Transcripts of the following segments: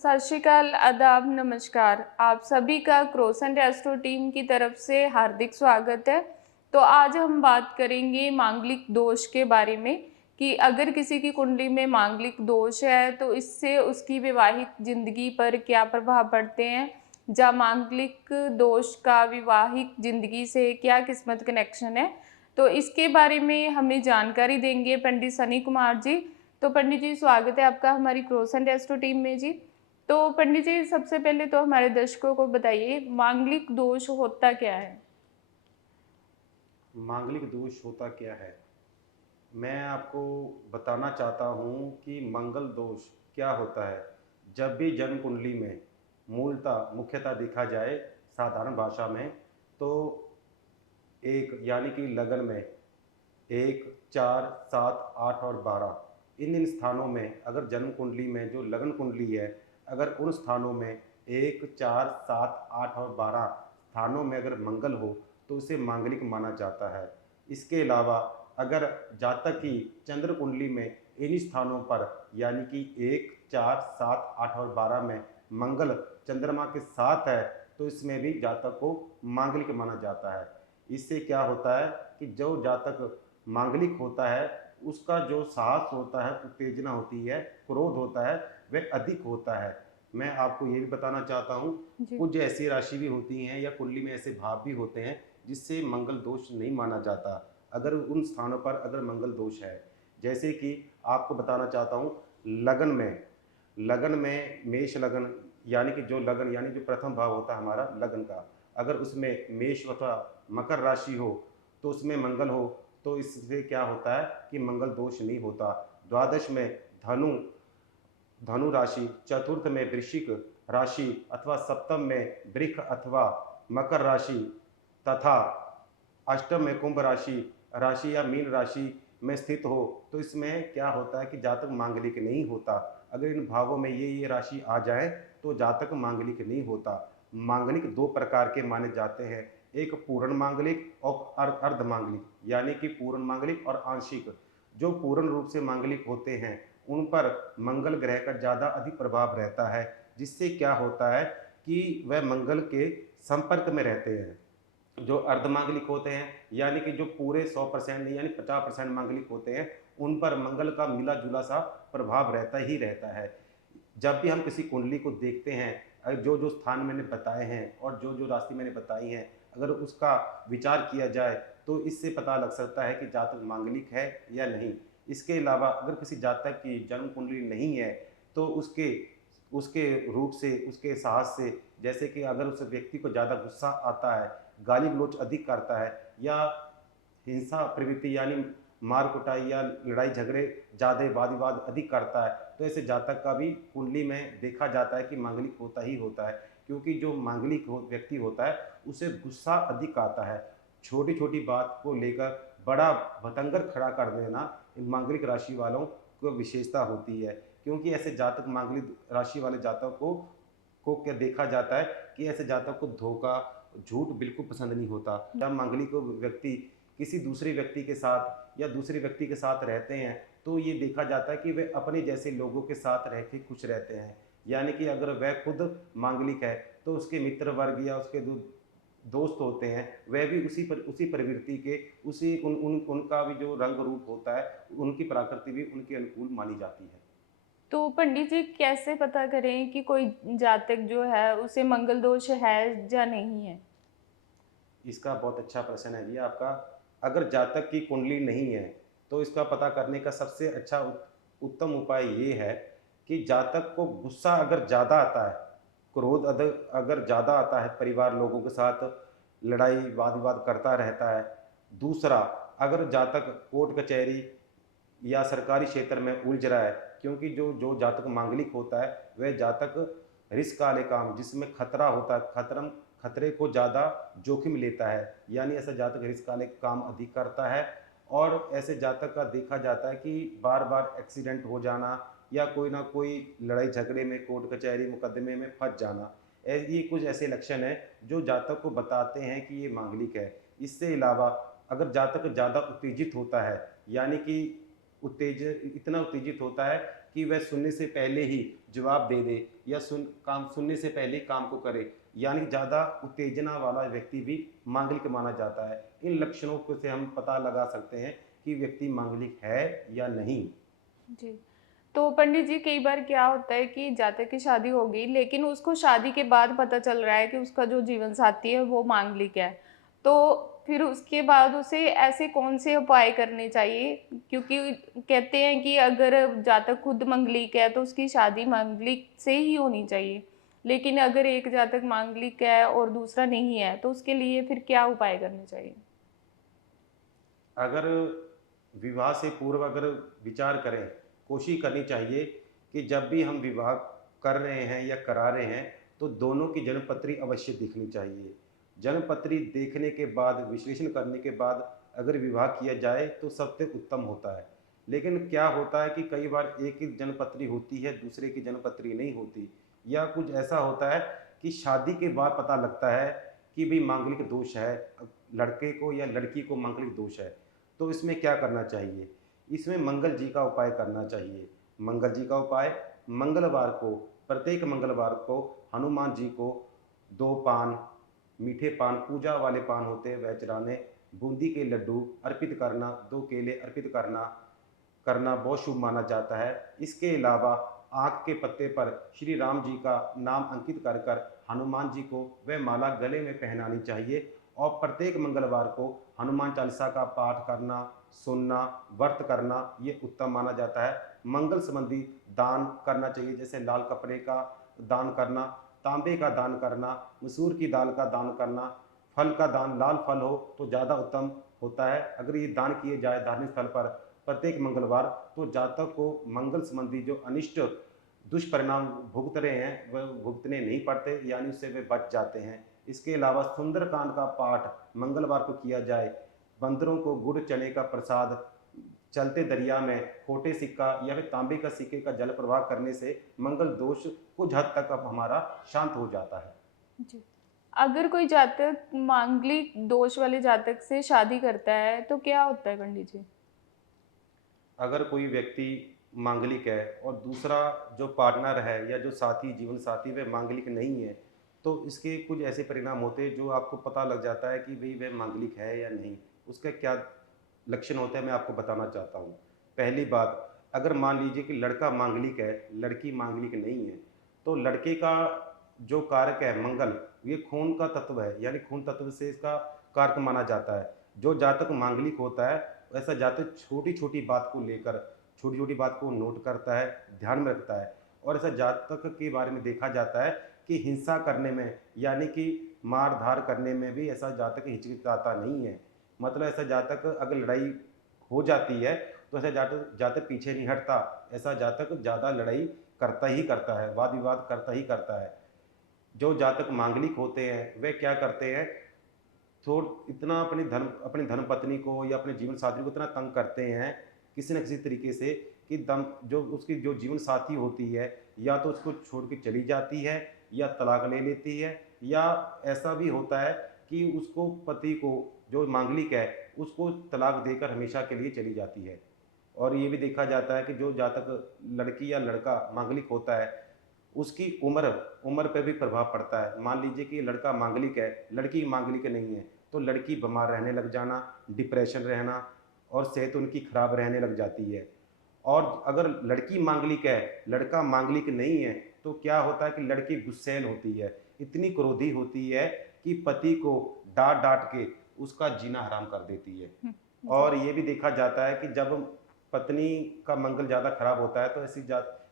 सत श्री अकाल, आदाब, नमस्कार। आप सभी का क्रोसेंट एस्ट्रो टीम की तरफ से हार्दिक स्वागत है। तो आज हम बात करेंगे मांगलिक दोष के बारे में कि अगर किसी की कुंडली में मांगलिक दोष है तो इससे उसकी वैवाहिक जिंदगी पर क्या प्रभाव पड़ते हैं, या मांगलिक दोष का विवाहिक जिंदगी से क्या किस्मत कनेक्शन है। तो इसके बारे में हमें जानकारी देंगे पंडित सनी कुमार जी। तो पंडित जी, स्वागत है आपका हमारी क्रोसेंट एस्ट्रो टीम में जी। तो पंडित जी, सबसे पहले तो हमारे दर्शकों को बताइए मांगलिक दोष होता क्या है। मांगलिक दोष होता क्या है। मैं आपको बताना चाहता हूँ कि मंगल दोष क्या होता है। जब भी जन्म कुंडली में मूलतः मुख्यतः देखा जाए साधारण भाषा में, तो एक यानी कि लगन में 1, 4, 7, 8 और 12 इन स्थानों में अगर जन्म कुंडली में जो लगन कुंडली है, अगर उन स्थानों में 1, 4, 7, 8 और 12 स्थानों में अगर मंगल हो तो उसे मांगलिक माना जाता है। इसके अलावा अगर जातक की चंद्र कुंडली में इन स्थानों पर यानी कि 1, 4, 7, 8 और 12 में मंगल चंद्रमा के साथ है तो इसमें भी जातक को मांगलिक माना जाता है। इससे क्या होता है कि जो जातक मांगलिक होता है उसका जो साहस होता है, उत्तेजना होती है, क्रोध होता है, वह अधिक होता है। मैं आपको ये भी बताना चाहता हूँ, जी। कुछ ऐसी राशि भी होती हैं या कुंडली में ऐसे भाव भी होते हैं जिससे मंगल दोष नहीं माना जाता अगर उन स्थानों पर अगर मंगल दोष है। जैसे कि आपको बताना चाहता हूँ, लगन में मेष लगन यानी कि जो लगन यानी जो प्रथम भाव होता है हमारा लगन का, अगर उसमें मेष अथवा मकर राशि हो तो उसमें मंगल हो तो इससे क्या होता है कि मंगल दोष नहीं होता। द्वादश में धनु धनु राशि, चतुर्थ में वृश्चिक राशि अथवा सप्तम में वृक्ष अथवा मकर राशि तथा अष्टम में कुंभ राशि राशि या मीन राशि में स्थित हो तो इसमें क्या होता है कि जातक मांगलिक नहीं होता। अगर इन भावों में ये राशि आ जाए तो जातक मांगलिक नहीं होता। मांगलिक दो प्रकार के माने जाते हैं, एक पूर्ण मांगलिक और अर्ध मांगलिक, यानी कि पूर्ण मांगलिक और आंशिक। जो पूर्ण रूप से मांगलिक होते हैं उन पर मंगल ग्रह का ज़्यादा अधिक प्रभाव रहता है, जिससे क्या होता है कि वह मंगल के संपर्क में रहते हैं। जो अर्धमांगलिक होते हैं यानी कि जो पूरे 100% नहीं यानी 50% मांगलिक होते हैं, उन पर मंगल का मिला जुला सा प्रभाव रहता ही रहता है। जब भी हम किसी कुंडली को देखते हैं, जो जो स्थान मैंने बताए हैं और जो जो राशि मैंने बताई हैं, अगर उसका विचार किया जाए तो इससे पता लग सकता है कि जातक मांगलिक है या नहीं। इसके अलावा अगर किसी जातक की जन्म कुंडली नहीं है तो उसके उसके रूप से, उसके साहस से, जैसे कि अगर उस व्यक्ति को ज़्यादा गुस्सा आता है, गाली गलौज अधिक करता है या हिंसा प्रवृत्ति यानी मार कुटाई या लड़ाई झगड़े ज़्यादा वाद विवाद अधिक करता है, तो ऐसे जातक का भी कुंडली में देखा जाता है कि मांगलिक होता ही होता है। क्योंकि जो मांगलिक व्यक्ति होता है उसे गुस्सा अधिक आता है, छोटी छोटी बात को लेकर बड़ा भतंगर खड़ा कर देना इन मांगलिक राशि वालों को विशेषता होती है। क्योंकि ऐसे जातक मांगलिक राशि वाले जातक को क्या देखा जाता है कि ऐसे जातक को धोखा, झूठ बिल्कुल पसंद नहीं होता। जब मांगलिक व्यक्ति किसी दूसरे व्यक्ति के साथ या दूसरे व्यक्ति के साथ रहते हैं तो ये देखा जाता है कि वे अपने जैसे लोगों के साथ रह के खुश रहते हैं। यानी कि अगर वह खुद मांगलिक है तो उसके मित्र वर्ग या उसके दोस्त होते हैं वह भी उसी प्रवृत्ति के, उसी उनका भी जो रंग रूप होता है, उनकी प्रकृति भी उनके अनुकूल मानी जाती है। तो पंडित जी, कैसे पता करें कि कोई जातक जो है उसे मंगल दोष है या नहीं है। इसका बहुत अच्छा प्रश्न है जी आपका। अगर जातक की कुंडली नहीं है तो इसका पता करने का सबसे अच्छा उत्तम उपाय ये है कि जातक को गुस्सा अगर ज़्यादा आता है, क्रोध अगर ज़्यादा आता है, परिवार लोगों के साथ लड़ाई वाद विवाद करता रहता है। दूसरा, अगर जातक कोर्ट कचहरी या सरकारी क्षेत्र में उलझ रहा है, क्योंकि जो जो जातक मांगलिक होता है वह जातक रिस्क वाले काम जिसमें खतरा होता है, खतरे को ज़्यादा जोखिम लेता है, यानी ऐसा जातक रिस्क वाले काम अधिक करता है। और ऐसे जातक का देखा जाता है कि बार बार एक्सीडेंट हो जाना या कोई ना कोई लड़ाई झगड़े में, कोर्ट कचहरी मुकदमे में फंस जाना, ये कुछ ऐसे लक्षण हैं जो जातक को बताते हैं कि ये मांगलिक है। इससे अलावा अगर जातक ज़्यादा उत्तेजित होता है, यानी कि इतना उत्तेजित होता है कि वह सुनने से पहले ही जवाब दे दे या सुनने से पहले ही काम को करे, यानी ज़्यादा उत्तेजना वाला व्यक्ति भी मांगलिक माना जाता है। इन लक्षणों को से हम पता लगा सकते हैं कि व्यक्ति मांगलिक है या नहीं। जी। तो पंडित जी, कई बार क्या होता है कि जातक की शादी हो गई, लेकिन उसको शादी के बाद पता चल रहा है कि उसका जो जीवन साथी है वो मांगलिक है। तो फिर उसके बाद उसे ऐसे कौन से उपाय करने चाहिए? क्योंकि कहते हैं कि अगर जातक खुद मांगलिक है तो उसकी शादी मांगलिक से ही होनी चाहिए। लेकिन अगर एक जातक मांगलिक है और दूसरा नहीं है, तो उसके लिए फिर क्या उपाय करने चाहिए? अगर विवाह से पूर्व अगर विचार करें, कोशिश करनी चाहिए कि जब भी हम विवाह कर रहे हैं या करा रहे हैं, तो दोनों की जन्मपत्री अवश्य दिखनी चाहिए। जन्मपत्री देखने के बाद, विश्लेषण करने के बाद अगर विवाह किया जाए तो सबसे उत्तम होता है। लेकिन क्या होता है कि कई बार एक ही जन्मपत्री होती है, दूसरे की जन्मपत्री नहीं होती, या कुछ ऐसा होता है कि शादी के बाद पता लगता है कि भी मांगलिक दोष है, लड़के को या लड़की को मांगलिक दोष है। तो इसमें क्या करना चाहिए? इसमें मंगल जी का उपाय करना चाहिए। मंगल जी का उपाय, मंगलवार को, प्रत्येक मंगलवार को हनुमान जी को 2 पान, मीठे पान, पूजा वाले पान होते हैं वह चढ़ाने, बूंदी के लड्डू अर्पित करना, 2 केले अर्पित करना करना बहुत शुभ माना जाता है। इसके अलावा आँख के पत्ते पर श्री राम जी का नाम अंकित कर कर हनुमान जी को वह माला गले में पहनानी चाहिए, और प्रत्येक मंगलवार को हनुमान चालीसा का पाठ करना, सुनना, व्रत करना ये उत्तम माना जाता है। मंगल संबंधी दान करना चाहिए, जैसे लाल कपड़े का दान करना, तांबे का दान करना, मसूर की दाल का दान करना, फल का दान, लाल फल हो तो ज़्यादा उत्तम होता है। अगर ये दान किए जाए धार्मिक स्थल पर प्रत्येक मंगलवार, तो जातक को मंगल संबंधी जो अनिष्ट दुष्परिणाम भुगत रहे हैं वह भुगतने नहीं पड़ते, यानी उससे वे बच जाते हैं। इसके अलावा सुंदरकांड का पाठ मंगलवार को किया जाए, बंदरों को गुड़ चने का प्रसाद चलते दरिया में खोटे सिक्का या फिर तांबे का सिक्के का जल प्रवाह करने से मंगल दोष कुछ हद तक अब हमारा शांत हो जाता है। जी। अगर कोई जातक मांगलिक दोष वाले जातक से शादी करता है, तो क्या होता है पंडित जी? अगर कोई व्यक्ति मांगलिक है और दूसरा जो पार्टनर है या जो साथी, जीवन साथी वह मांगलिक नहीं है, तो इसके कुछ ऐसे परिणाम होते हैं जो आपको पता लग जाता है कि भाई वह मांगलिक है या नहीं। उसका क्या लक्षण होते हैं मैं आपको बताना चाहता हूँ। पहली बात, अगर मान लीजिए कि लड़का मांगलिक है, लड़की मांगलिक नहीं है, तो लड़के का जो कारक है मंगल, ये खून का तत्व है, यानी खून तत्व से इसका कारक माना जाता है। जो जातक मांगलिक होता है, वैसा जातक छोटी छोटी बात को लेकर, छोटी छोटी बात को नोट करता है, ध्यान में रखता है, और ऐसा जातक के बारे में देखा जाता है कि हिंसा करने में, यानी कि मार धार करने में भी ऐसा जातक हिचकिचाता नहीं है। मतलब ऐसा जातक अगर लड़ाई हो जाती है तो ऐसा जातक जातक पीछे नहीं हटता, ऐसा जातक ज़्यादा लड़ाई करता ही करता है, वाद विवाद करता ही करता है। जो जातक मांगलिक होते हैं वे क्या करते हैं, थोड़ इतना अपनी धर्मपत्नी को या अपने जीवन साथी को इतना तंग करते हैं किसी न किसी तरीके से कि दम जो उसकी जो जीवन साथी होती है या तो उसको छोड़ के चली जाती है या तलाक ले लेती है, या ऐसा भी होता है कि उसको पति को जो मांगलिक है उसको तलाक देकर हमेशा के लिए चली जाती है। और ये भी देखा जाता है कि जो जातक लड़की या लड़का मांगलिक होता है उसकी उम्र उम्र पे भी प्रभाव पड़ता है। मान लीजिए कि लड़का मांगलिक है, लड़की मांगलिक नहीं है, तो लड़की बीमार रहने लग जाना, डिप्रेशन रहना, और सेहत उनकी खराब रहने लग जाती है। और अगर लड़की मांगलिक है, लड़का मांगलिक नहीं है, तो क्या होता है कि लड़की गुस्सैल होती है, इतनी क्रोधी होती है कि पति को डांट डांट के उसका जीना हराम कर देती है। जी। और ये भी देखा जाता है कि जब पत्नी का मंगल ज़्यादा खराब होता है तो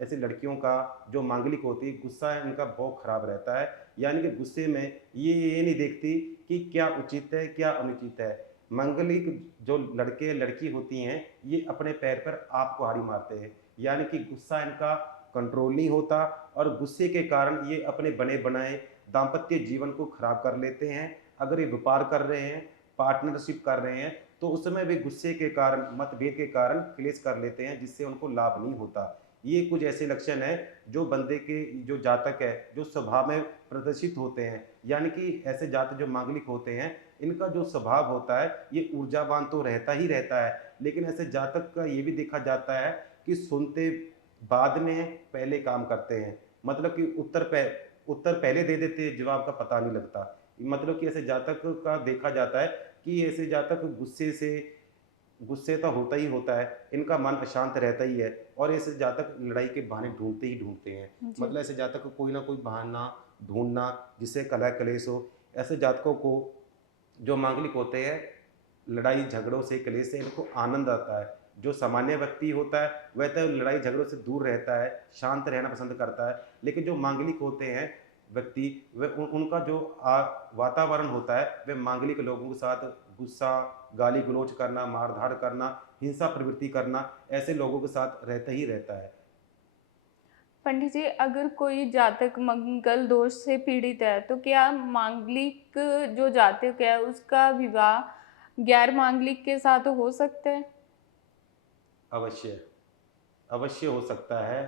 ऐसी लड़कियों का जो मांगलिक होती है गुस्सा है इनका बहुत खराब रहता है, यानी कि गुस्से में ये नहीं देखती कि क्या उचित है क्या अनुचित है। मंगलिक जो लड़के लड़की होती हैं ये अपने पैर पर आप कुल्हाड़ी मारते हैं, यानी कि गुस्सा इनका कंट्रोल नहीं होता, और गुस्से के कारण ये अपने बने बनाए दाम्पत्य जीवन को खराब कर लेते हैं। अगर ये व्यापार कर रहे हैं, पार्टनरशिप कर रहे हैं, तो उस समय भी गुस्से के कारण, मतभेद के कारण क्लेश कर लेते हैं जिससे उनको लाभ नहीं होता। ये कुछ ऐसे लक्षण हैं जो बंदे के जो जातक है जो स्वभाव में प्रदर्शित होते हैं, यानी कि ऐसे जातक जो मांगलिक होते हैं इनका जो स्वभाव होता है ये ऊर्जावान तो रहता ही रहता है, लेकिन ऐसे जातक का ये भी देखा जाता है कि सुनते बाद में पहले काम करते हैं। मतलब कि उत्तर पहले दे देते हैं, जवाब का पता नहीं लगता। मतलब कि ऐसे जातक का देखा जाता है कि ऐसे जातक गुस्से तो होता ही होता है, इनका मन अशांत रहता ही है और ऐसे जातक लड़ाई के बहाने ढूँढते ही ढूँढते हैं। जी। मतलब ऐसे जातक को कोई ना कोई बहाना ढूँढना जिससे कलह कलेश हो। ऐसे जातकों को जो मांगलिक होते हैं, लड़ाई झगड़ों से कलेश से इनको आनंद आता है। जो सामान्य व्यक्ति होता है वह तो लड़ाई झगड़ों से दूर रहता है, शांत रहना पसंद करता है। लेकिन जो मांगलिक होते हैं व्यक्ति, वह उनका जो वातावरण होता है वह मांगलिक लोगों के साथ गुस्सा, गाली गलौज करना, मारधाड़ करना, हिंसा प्रवृत्ति करना, ऐसे लोगों के साथ रहता ही रहता है। पंडित जी, अगर कोई जातक मंगल दोष से पीड़ित है, तो क्या मांगलिक जो जातक है, उसका विवाह गैर मांगलिक के साथ हो सकता है? अवश्य, अवश्य हो सकता है।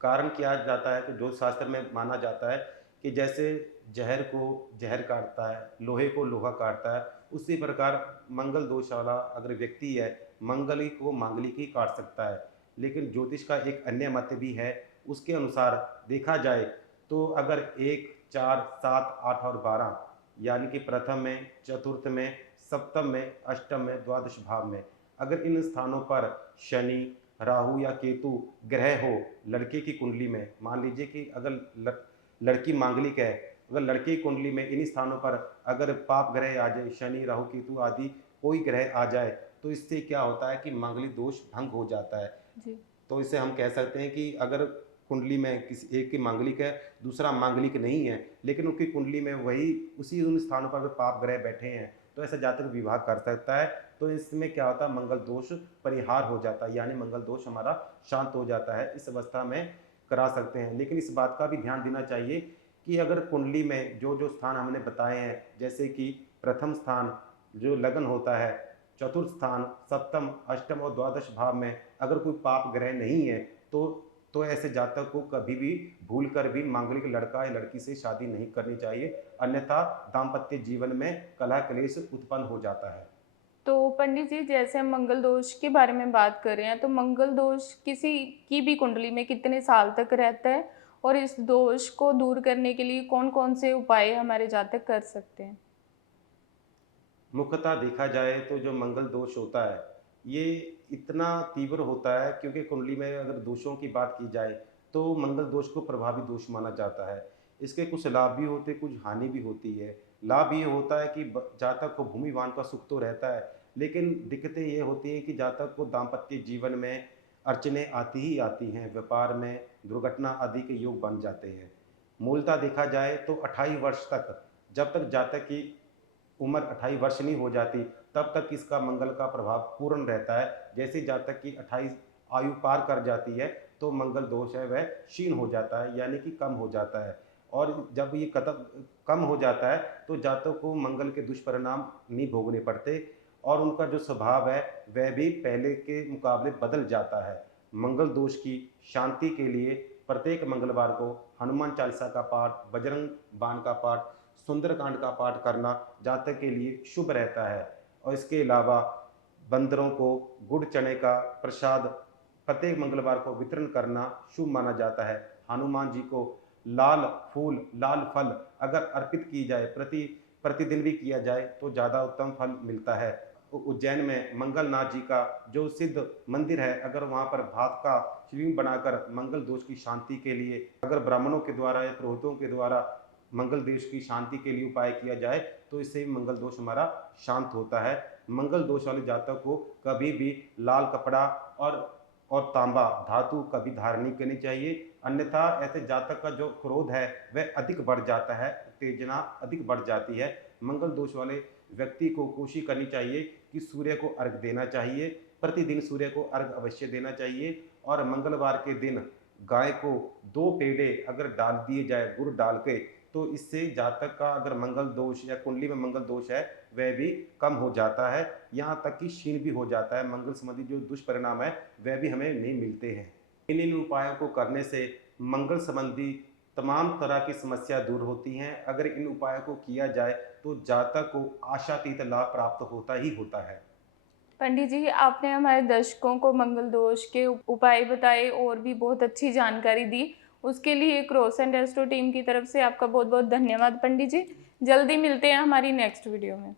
कारण किया जाता है कि ज्योतिष शास्त्र में माना जाता है कि जैसे जहर को जहर काटता है, लोहे को लोहा काटता है, उसी प्रकार मंगल दोष वाला अगर व्यक्ति है, मंगलिक को मांगलिक ही काट सकता है। लेकिन ज्योतिष का एक अन्य मत भी है, उसके अनुसार देखा जाए तो अगर 1, 4, 7, 8 और 12 यानी कि प्रथम में, चतुर्थ में, सप्तम में, अष्टम में, द्वादश भाव में, अगर इन स्थानों पर शनि, राहु या केतु ग्रह हो लड़के की कुंडली में, मान लीजिए कि अगर लड़की मांगलिक है, अगर लड़के की कुंडली में इन स्थानों पर अगर पाप ग्रह आ जाए, शनि राहु केतु आदि कोई ग्रह आ जाए, तो इससे क्या होता है कि मांगलिक दोष भंग हो जाता है। जी। तो इसे हम कह सकते हैं कि अगर कुंडली में किसी एक की मांगलिक है, दूसरा मांगलिक नहीं है, लेकिन उनकी कुंडली में वही उसी उन स्थानों पर अगर पाप ग्रह बैठे हैं, तो ऐसा जातक विवाह कर सकता है। तो इसमें क्या होता है, मंगल दोष परिहार हो जाता है, यानी मंगल दोष हमारा शांत हो जाता है। इस अवस्था में करा सकते हैं। लेकिन इस बात का भी ध्यान देना चाहिए कि अगर कुंडली में जो जो स्थान हमने बताए हैं, जैसे कि प्रथम स्थान जो लगन होता है, चतुर्थ स्थान, सप्तम, अष्टम और द्वादश भाव में अगर कोई पाप ग्रह नहीं है, तो ऐसे जातक को कभी भी भूल कर भी मांगलिक लड़का या लड़की से शादी नहीं करनी चाहिए, अन्यथा दाम्पत्य जीवन में कलह क्लेश उत्पन्न हो जाता है। तो पंडित जी, जैसे हम मंगल दोष के बारे में बात कर रहे हैं, तो मंगल दोष किसी की भी कुंडली में कितने साल तक रहता है? और इस दोष को दूर करने के लिए कौन-कौन से उपाय हमारे जातक कर सकते हैं? मुख्यतः देखा जाए तो जो मंगल दोष होता है, ये इतना तीव्र होता है क्योंकि कुंडली में अगर दोषों की बात की जाए तो मंगल दोष को प्रभावी दोष माना जाता है। इसके कुछ लाभ भी होते, कुछ हानि भी होती है। लाभ ये होता है कि जातक को भूमिवान का सुख तो रहता है, लेकिन दिक्कतें ये होती हैं कि जातक को दाम्पत्य जीवन में अड़चनें आती ही आती हैं, व्यापार में दुर्घटना आदि के योग बन जाते हैं। मूलतः देखा जाए तो 28 वर्ष तक, जब तक जातक की उम्र 28 वर्ष नहीं हो जाती, तब तक इसका मंगल का प्रभाव पूर्ण रहता है। जैसे जातक की 28 आयु पार कर जाती है, तो मंगल दोष है वह क्षीण हो जाता है, यानी कि कम हो जाता है। और जब ये कम हो जाता है, तो जातक को मंगल के दुष्परिणाम नहीं भोगने पड़ते और उनका जो स्वभाव है वह भी पहले के मुकाबले बदल जाता है। मंगल दोष की शांति के लिए प्रत्येक मंगलवार को हनुमान चालीसा का पाठ, बजरंग बाण का पाठ, सुंदरकांड का पाठ करना जातक के लिए शुभ रहता है। और इसके अलावा बंदरों को गुड़ चने का प्रसाद प्रत्येक मंगलवार को वितरण करना शुभ माना जाता है। हनुमान जी को लाल फूल, लाल फल अगर अर्पित की जाए, प्रतिदिन भी किया जाए, तो ज़्यादा उत्तम फल मिलता है। उज्जैन में मंगलनाथ जी का जो सिद्ध मंदिर है, अगर वहाँ पर भात का शिवलिंग बनाकर मंगल दोष की शांति के लिए अगर ब्राह्मणों के द्वारा या पुरोहितों के द्वारा मंगल दोष की शांति के लिए उपाय किया जाए, तो इससे मंगल दोष हमारा शांत होता है। मंगल दोष वाले जातक को कभी भी लाल कपड़ा और तांबा धातु कभी धारण नहीं करनी चाहिए, अन्यथा ऐसे जातक का जो क्रोध है वह अधिक बढ़ जाता है, उत्तेजना अधिक बढ़ जाती है। मंगल दोष वाले व्यक्ति को कोशिश करनी चाहिए कि सूर्य को अर्घ देना चाहिए, प्रतिदिन सूर्य को अर्घ अवश्य देना चाहिए। और मंगलवार के दिन गाय को 2 पेड़े अगर डाल दिए जाए गुड़ डाल के, तो इससे जातक का अगर मंगल दोष या कुंडली में मंगल दोष है वह भी कम हो जाता है, यहाँ तक कि क्षीण भी हो जाता है। मंगल संबंधी जो दुष्परिणाम है वह भी हमें नहीं मिलते हैं। इन उपायों को करने से मंगल संबंधी तमाम तरह की समस्या दूर होती हैं। अगर इन उपायों को किया जाए तो जातक को आशातीत लाभ प्राप्त होता ही होता है। पंडित जी, आपने हमारे दर्शकों को मंगल दोष के उपाय बताए और भी बहुत अच्छी जानकारी दी। उसके लिए क्रॉस एंड एस्ट्रो टीम की तरफ से आपका बहुत बहुत धन्यवाद पंडित जी। जल्दी मिलते हैं हमारी नेक्स्ट वीडियो में।